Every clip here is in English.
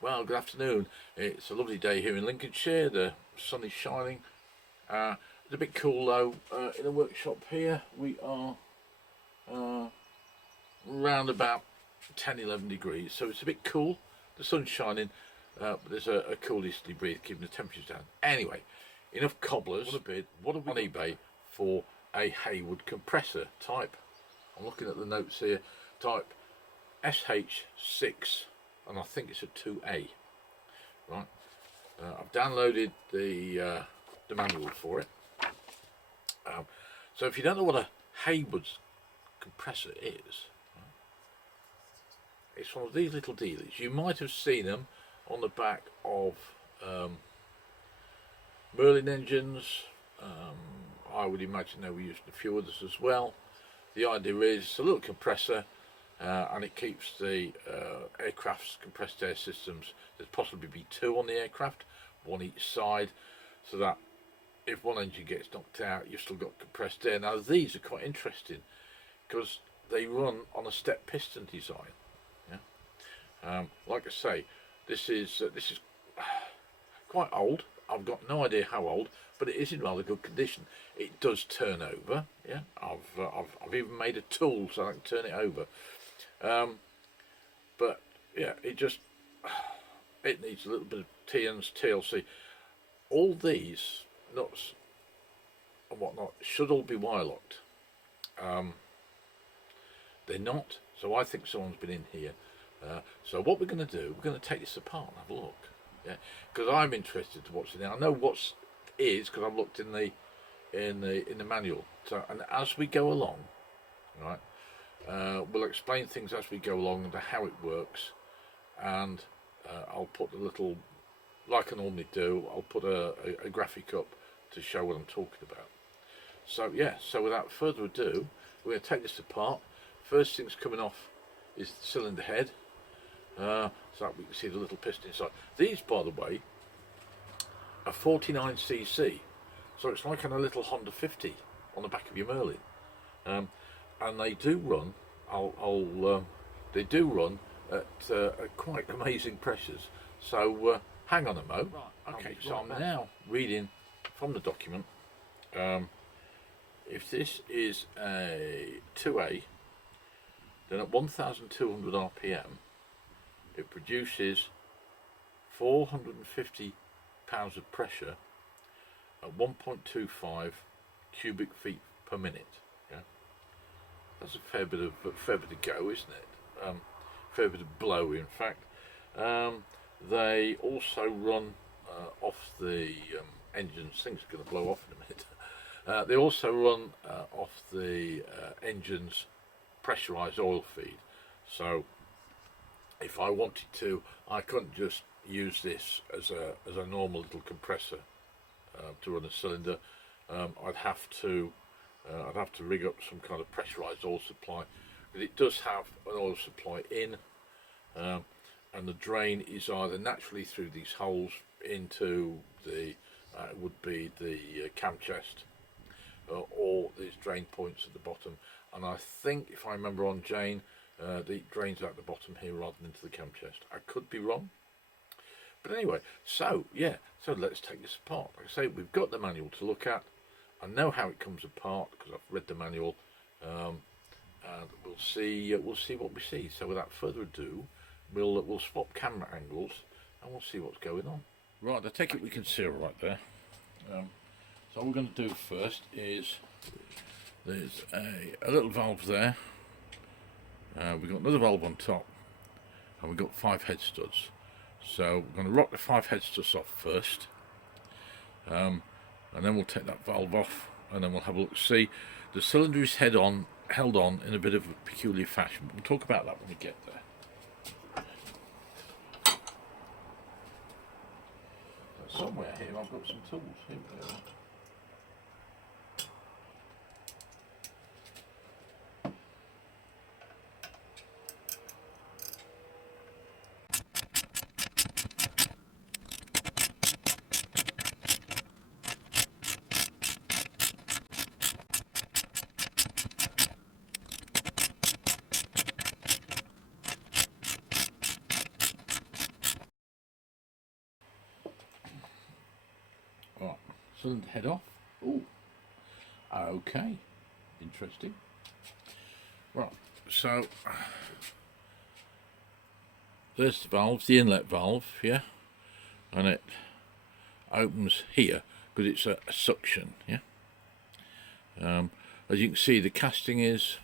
Well, good afternoon. It's a lovely day here in Lincolnshire. The sun is shining. It's a bit cool though. In the workshop here, we are around about 10-11 degrees, so it's a bit cool. The sun's shining, but there's a cool easterly breeze keeping the temperatures down. Anyway, enough cobblers. What have we on eBay for a Hayward compressor type? I'm looking at the notes here. Type SH6. And I think it's a 2A, right? I've downloaded the manual for it. So if you don't know what a Hayward's compressor is, right, it's one of these little dealies. You might have seen them on the back of Merlin engines. I would imagine they were used in a few others as well. The idea is it's a little compressor. And it keeps the aircraft's compressed air systems. There's possibly be two on the aircraft, one each side, so that if one engine gets knocked out, you've still got compressed air. Now these are quite interesting because they run on a step piston design. Yeah, like I say, this is quite old. I've got no idea how old, but it is in rather good condition. It does turn over. Yeah, I've even made a tool so I can turn it over. But yeah, it needs a little bit of TLC. All these nuts and whatnot should all be wire locked. They're not, so I think someone's been in here. So what we're going to do, we're going to take this apart and have a look. Yeah, because I'm interested to what's in there. I know what's is because I've looked in the manual. So, and as we go along, right, we'll explain things as we go along and how it works, and I'll put the little, like I normally do, I'll put a graphic up to show what I'm talking about. So yeah, so without further ado, we're going to take this apart. First thing's coming off is the cylinder head, so that we can see the little piston inside. These, by the way, are 49cc, so it's like on a little Honda 50 on the back of your Merlin. And they do run. They do run at quite amazing pressures. So hang on a mo. Right. Okay, so I'm now reading from the document. If this is a 2A, then at 1,200 RPM, it produces 450 pounds of pressure at 1.25 cubic feet per minute. Yeah. That's a fair bit of go, isn't it? Fair bit of blow, in fact. They also run off the engines. Things are going to blow off in a minute. They also run off the engine's pressurized oil feed. So, if I wanted to, I couldn't just use this as a normal little compressor to run a cylinder. I'd have to rig up some kind of pressurized oil supply, but it does have an oil supply in, and the drain is either naturally through these holes into the would be the cam chest, or these drain points at the bottom. And I think, if I remember on Jane, the drains out the bottom here rather than into the cam chest. I could be wrong, but anyway. So yeah, so let's take this apart. Like I say, we've got the manual to look at. I know how it comes apart because I've read the manual, and we'll see what we see. So without further ado, we'll swap camera angles and we'll see what's going on. Right, I take it we can see it right there. So what we're going to do first is there's a little valve there. We've got another valve on top, and we've got 5 head studs. So we're going to rock the 5 head studs off first. And then we'll take that valve off, and then we'll have a look. See, the cylinder is held on in a bit of a peculiar fashion. We'll talk about that when we get there. Somewhere here I've got some tools. Here we go. cylinder head off. Ooh, okay, interesting. Right, so there's the valve, the inlet valve, yeah, and it opens here because it's a suction, yeah. As you can see, the casting is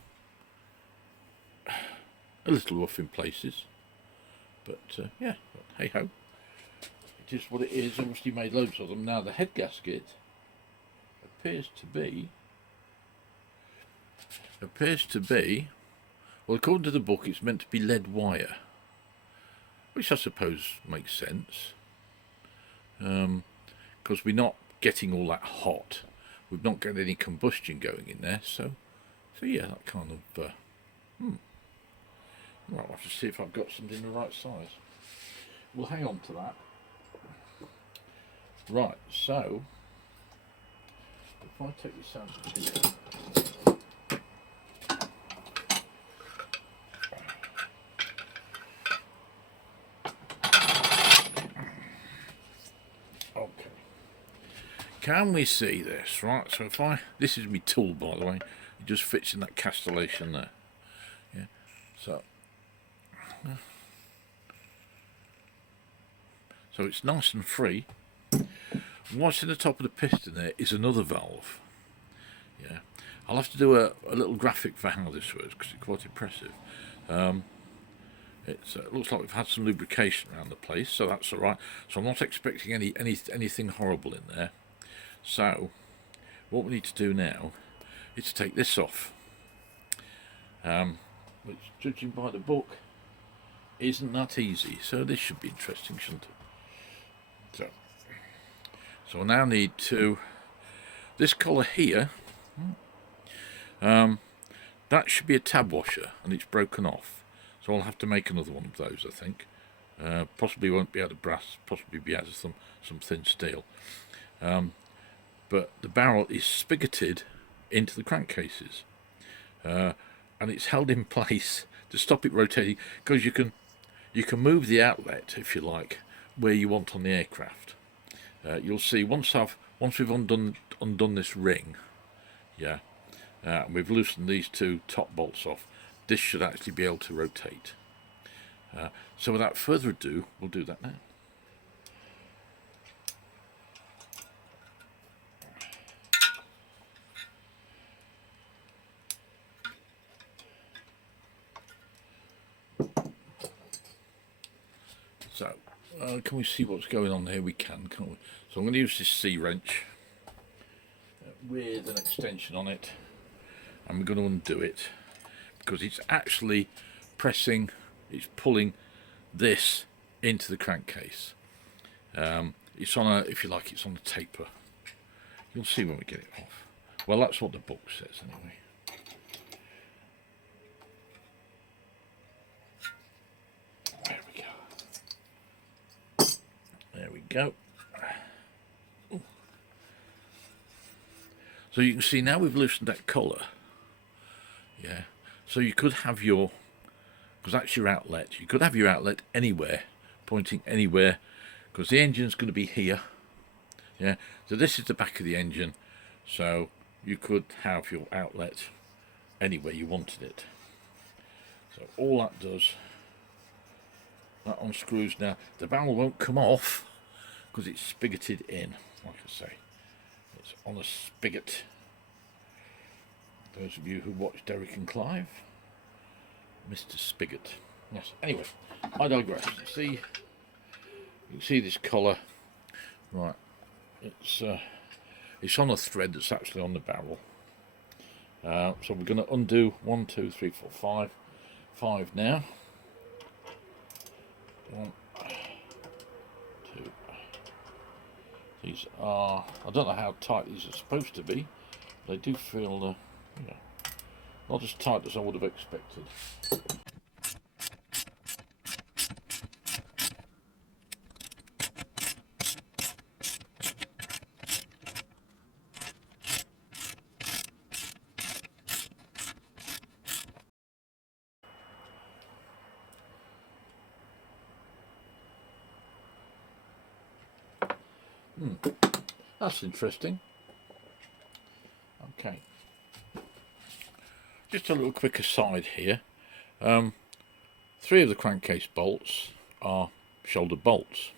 a little rough in places, but yeah, hey ho, it is what it is. Obviously made loads of them. Now the head gasket appears to be, well, according to the book, it's meant to be lead wire, which I suppose makes sense, because we're not getting all that hot. We've not got any combustion going in there, so yeah, that kind of. Right, I'll have to see if I've got something the right size. We'll hang on to that. Right, so if I take this out of here. Okay. Can we see this? Right, so if this is my tool, by the way, it just fits in that castellation there. Yeah, so it's nice and free. What's in the top of the piston there is another valve. Yeah, I'll have to do a little graphic for how this works because it's quite impressive. It looks like we've had some lubrication around the place, so that's all right. So I'm not expecting anything horrible in there. So what we need to do now is to take this off, which, judging by the book, isn't that easy. So this should be interesting, shouldn't it? So I now need to, this collar here, that should be a tab washer, and it's broken off. So I'll have to make another one of those, I think. Possibly won't be out of brass, possibly be out of some thin steel. But the barrel is spigoted into the crankcases, and it's held in place to stop it rotating, because you can move the outlet, if you like, where you want on the aircraft. You'll see once we've undone this ring, yeah, and we've loosened these two top bolts off, this should actually be able to rotate. So without further ado, we'll do that now. So, can we see what's going on here? We can, can't we? So I'm going to use this C-wrench with an extension on it, and we're going to undo it, because it's actually pressing, it's pulling this into the crankcase. It's on a, if you like, it's on a taper. You'll see when we get it off. Well, that's what the book says anyway. There we go. Ooh. So you can see now we've loosened that collar. Yeah. So you could have your, because that's your outlet, you could have your outlet anywhere, pointing anywhere, because the engine's going to be here. Yeah. So this is the back of the engine. So you could have your outlet anywhere you wanted it. So all that does, that unscrews now. The barrel won't come off because it's spigoted in, like I say. It's on a spigot. Those of you who watch Derek and Clive, Mr. Spigot. Yes. Anyway, I digress. See, you can see this collar. Right. It's on a thread that's actually on the barrel. So we're going to undo 1, 2, 3, 4, 5 now. 1, 2. These are, I don't know how tight these are supposed to be. They do feel, not as tight as I would have expected. That's interesting. Okay. Just a little quick aside here. 3 of the crankcase bolts are shoulder bolts.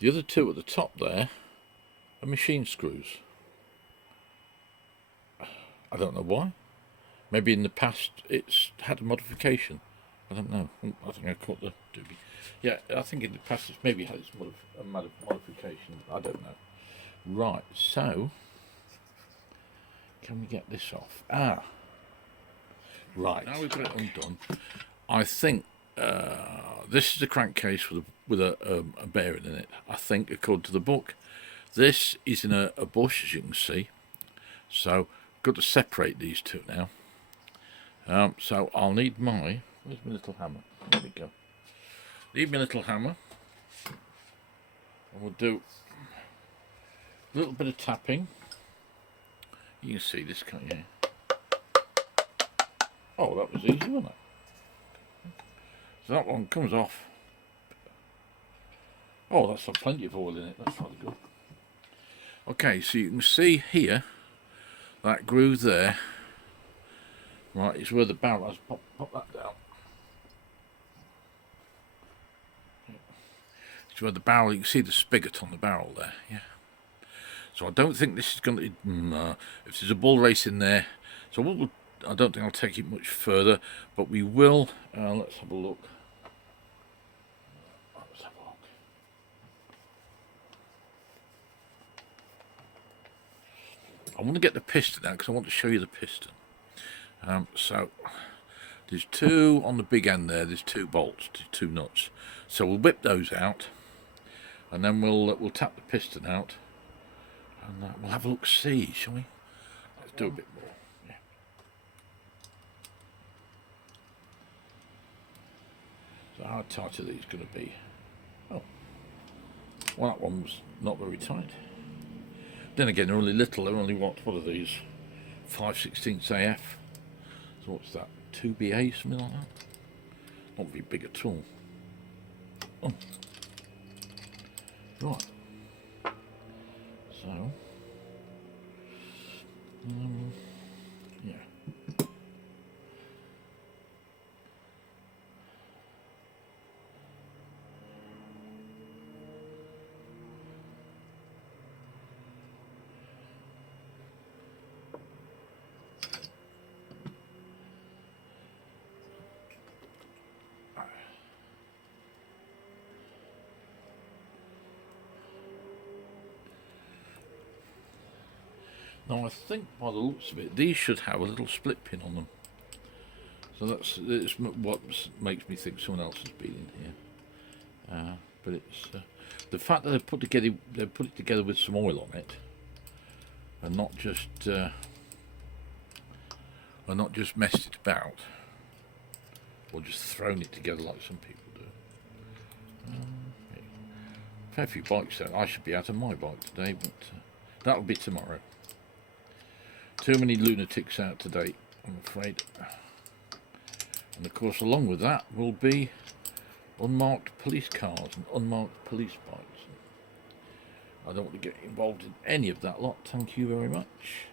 The other 2 at the top there are machine screws. I don't know why. Maybe in the past it's had a modification. I don't know. I think I caught the doobie. Yeah, I think in the past it's maybe had a modification. I don't know. Right, so can we get this off? Ah, right. Now we've got it undone. I think this is a crankcase with a bearing in it. I think, according to the book, this is in a bush, as you can see. So I've got to separate these 2 now. So I'll need where's my little hammer? There we go. Need my little hammer, and we'll do a little bit of tapping. You can see this, can't you? Oh, that was easy, wasn't it? So that one comes off. Oh, that's got plenty of oil in it. That's rather good. Okay, so you can see here that groove there. Right, it's where the barrel has. Pop that down. It's where the barrel. You can see the spigot on the barrel there. Yeah. So I don't think this is going to. If there's a bull race in there, so I don't think I'll take it much further, but we will. Let's have a look. I want to get the piston out because I want to show you the piston. So there's 2 on the big end there. There's 2 bolts, 2 nuts. So we'll whip those out, and then we'll tap the piston out, and we'll have a look. See, shall we? Let's do a bit more. Yeah. So how tight are these going to be? Oh, well, that one's not very tight. Then again, they're only little. They're only what are these? 5/16 AF. So what's that? 2BA, something like that. Not very big at all. Oh. Right. So. Yeah. Now I think by the looks of it, these should have a little split pin on them. So that's what makes me think someone else has been in here. But it's the fact that they put it together with some oil on it, and not just messed it about, or just thrown it together like some people do. Fair few bikes there. I should be out on my bike today, but that'll be tomorrow. Too many lunatics out today, I'm afraid. And of course, along with that will be unmarked police cars and unmarked police bikes. I don't want to get involved in any of that lot. Thank you very much.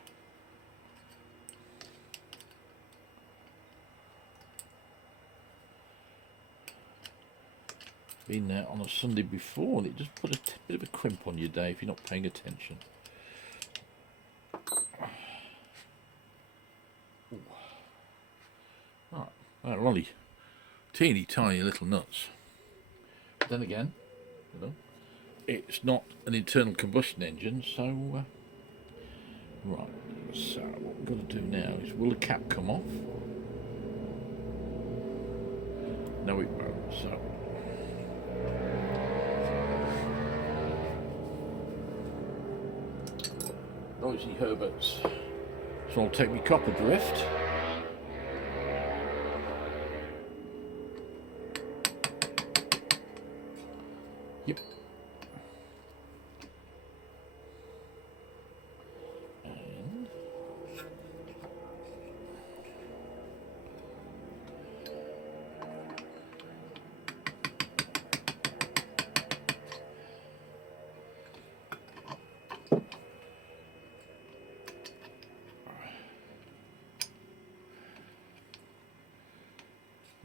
Been there on a Sunday before, and it just put a bit of a crimp on your day if you're not paying attention. Right, only teeny tiny little nuts. But then again, you know, it's not an internal combustion engine, so right. So what we're going to do now is, will the cap come off? No, it won't. So noisy Herberts. So I'll take my copper drift. Yep. And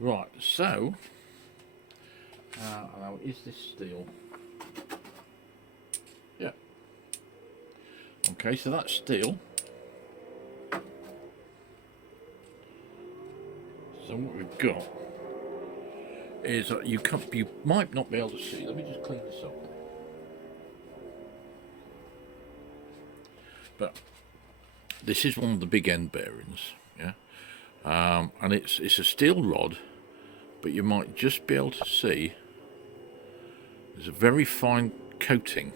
Right, so now is this steel? Yeah. Okay, so that's steel. So what we've got is that you might not be able to see. Let me just clean this up. But this is one of the big end bearings, yeah, and it's a steel rod, but you might just be able to see there's a very fine coating.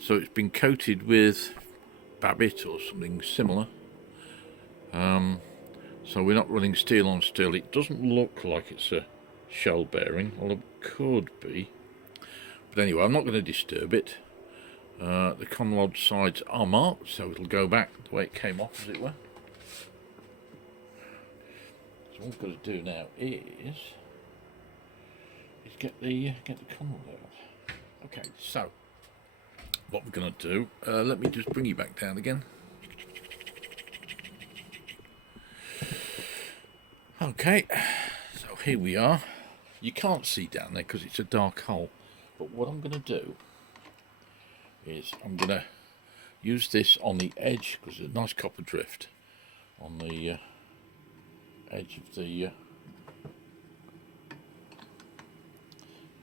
So it's been coated with Babbitt or something similar. So we're not running steel on steel. It doesn't look like it's a shell bearing, although it could be. But anyway, I'm not going to disturb it. The conrod sides are marked, so it'll go back the way it came off, as it were. So what we've got to do now is get the conrod out. Okay, so what we're going to do, let me just bring you back down again. Okay, so here we are. You can't see down there because it's a dark hole, but what I'm going to do is I'm going to use this on the edge, because there's a nice copper drift on the edge of the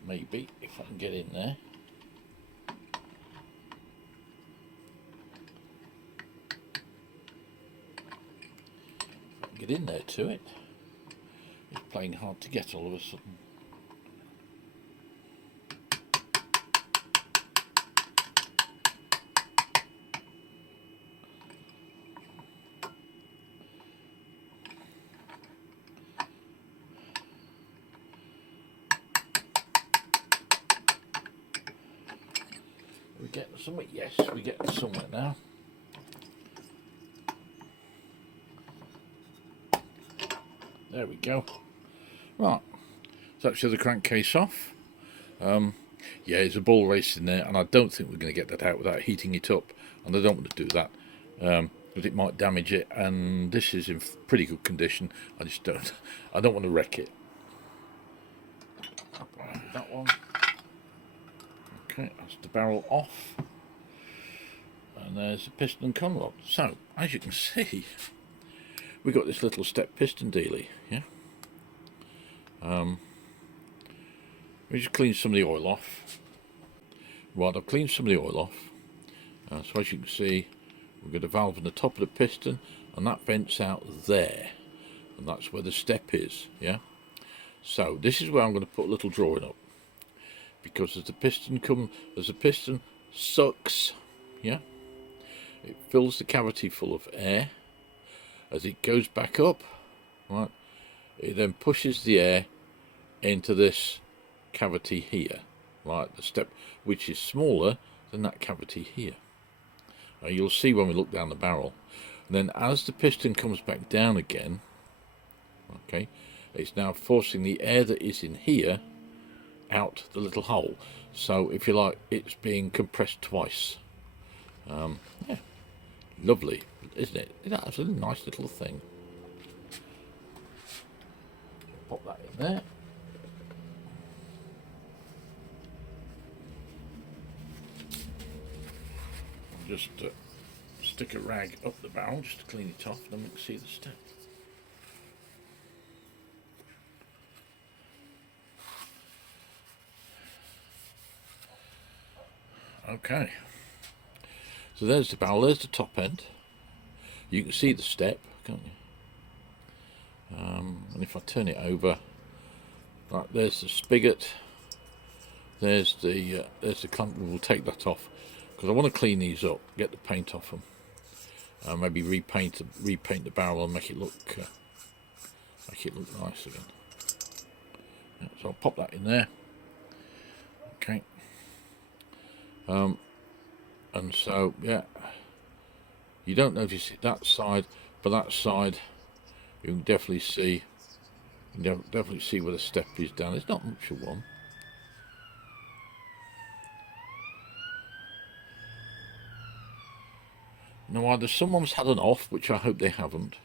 maybe if I can get in there. If I can get in there to it. It's playing hard to get all of a sudden. We get somewhere? Yes, we get somewhere now. There we go. Right, so that's the crankcase off. Yeah, there's a ball race in there, and I don't think we're going to get that out without heating it up, and I don't want to do that because it might damage it. And this is in pretty good condition. I don't want to wreck it. That one. Okay, that's the barrel off, and there's the piston and conrod. So as you can see, we got this little step piston dealie. Yeah. We just clean some of the oil off. Right, I've cleaned some of the oil off. So as you can see, we've got a valve on the top of the piston, and that vents out there, and that's where the step is. Yeah. So this is where I'm going to put a little drawing up, because as the piston sucks, yeah, it fills the cavity full of air. As it goes back up, right, it then pushes the air into this cavity here, right, the step, which is smaller than that cavity here. You'll see when we look down the barrel. And then as the piston comes back down again, okay, it's now forcing the air that is in here out the little hole. So if you like, it's being compressed twice. Yeah, lovely, isn't it? That's a nice little thing. Pop that in there. Just stick a rag up the barrel just to clean it off, then we can see the step. Okay, so there's the barrel, there's the top end. You can see the step, can't you? And if I turn it over, right, there's the spigot, there's the clamp. We'll take that off because I want to clean these up, get the paint off them, maybe repaint the barrel and make it look nice again. Yeah, so I'll pop that in there. Okay. And so yeah, you don't notice it that side, but that side you can definitely see. You can definitely see where the step is down. There's not much of one. Now either someone's had an off, which I hope they haven't,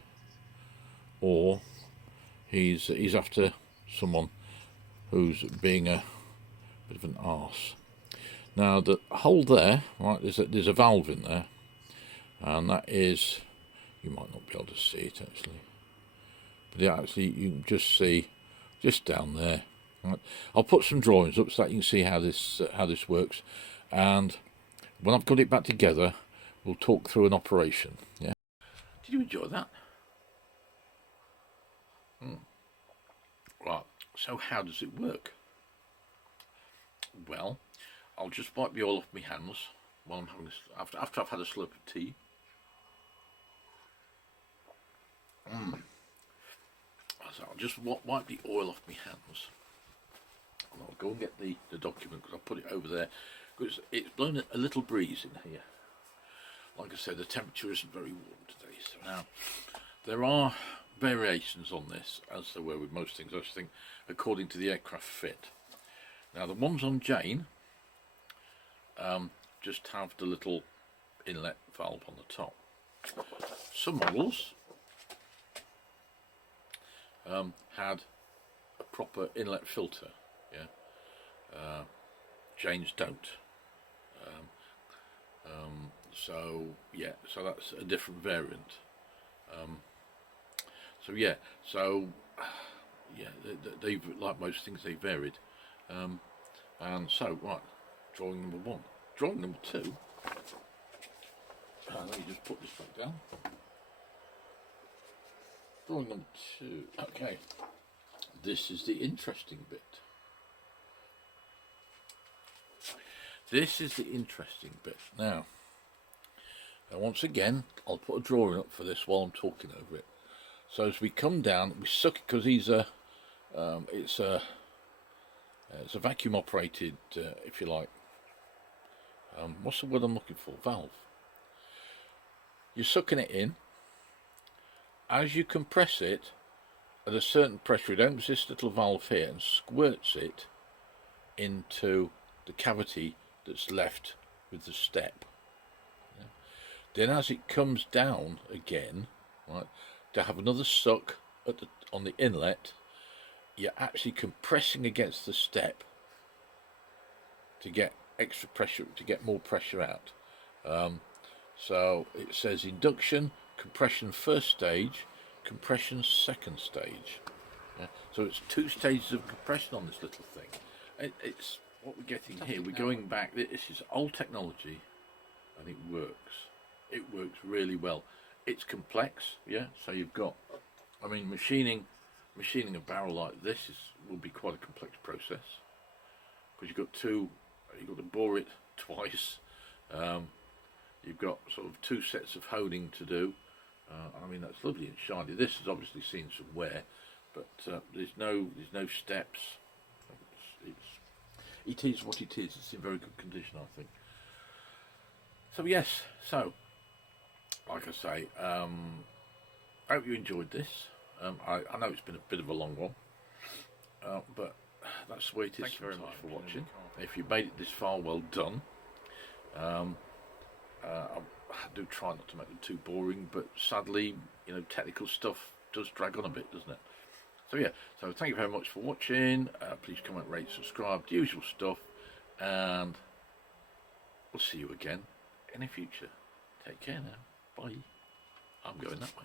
or he's after someone who's being a bit of an arse. Now the hole there, right, there's a valve in there, and that is, you might not be able to see it actually, but actually you can just see just down there. Right. I'll put some drawings up so that you can see how this works, and when I've got it back together, we'll talk through an operation. Yeah. Did you enjoy that? Right. So how does it work? Well, I'll just wipe the oil off my hands while I'm having after I've had a slurp of tea. So I'll just wipe the oil off my hands, and I'll go and get the document, because I'll put it over there, because it's blown a little breeze in here. Like I said, the temperature isn't very warm today. So now there are variations on this, as there were with most things, I think, according to the aircraft fit. Now the ones on Jane just have the little inlet valve on the top. Some models had a proper inlet filter. Yeah, Jane's don't. So yeah, so that's a different variant. So yeah, they've, like most things, they varied. And so, right, drawing number 1. Drawing number 2, let me just put this back down. Drawing number 2, okay, this is the interesting bit. This is the interesting bit. Now once again, I'll put a drawing up for this while I'm talking over it. So as we come down, we suck it, because it's a vacuum operated, if you like, what's the word I'm looking for? Valve. You're sucking it in. As you compress it at a certain pressure, it opens this little valve here and squirts it into the cavity that's left with the step. Yeah. Then as it comes down again, right, to have another suck on the inlet, you're actually compressing against the step to get extra pressure, to get more pressure out. So it says induction, compression first stage, compression second stage. Yeah? So it's 2 stages of compression on this little thing. It's what we're getting here. We're going back. This is old technology, and it works. It works really well. It's complex, yeah. So you've got, I mean, machining a barrel like this will be quite a complex process, because you've got to bore it twice. You've got sort of 2 sets of honing to do. I mean, that's lovely and shiny. This has obviously seen some wear, but there's no steps. It is what it is. It's in very good condition, I think. So yes, so like I say, I hope you enjoyed this. I know it's been a bit of a long one, but that's the way it is. Thank you very much for watching. If you made it this far, well done. I do try not to make them too boring, but sadly, you know, technical stuff does drag on a bit, doesn't it? So yeah, so thank you very much for watching. Please comment, rate, subscribe, the usual stuff, and we'll see you again in the future. Take care now. Bye. I'm going that way.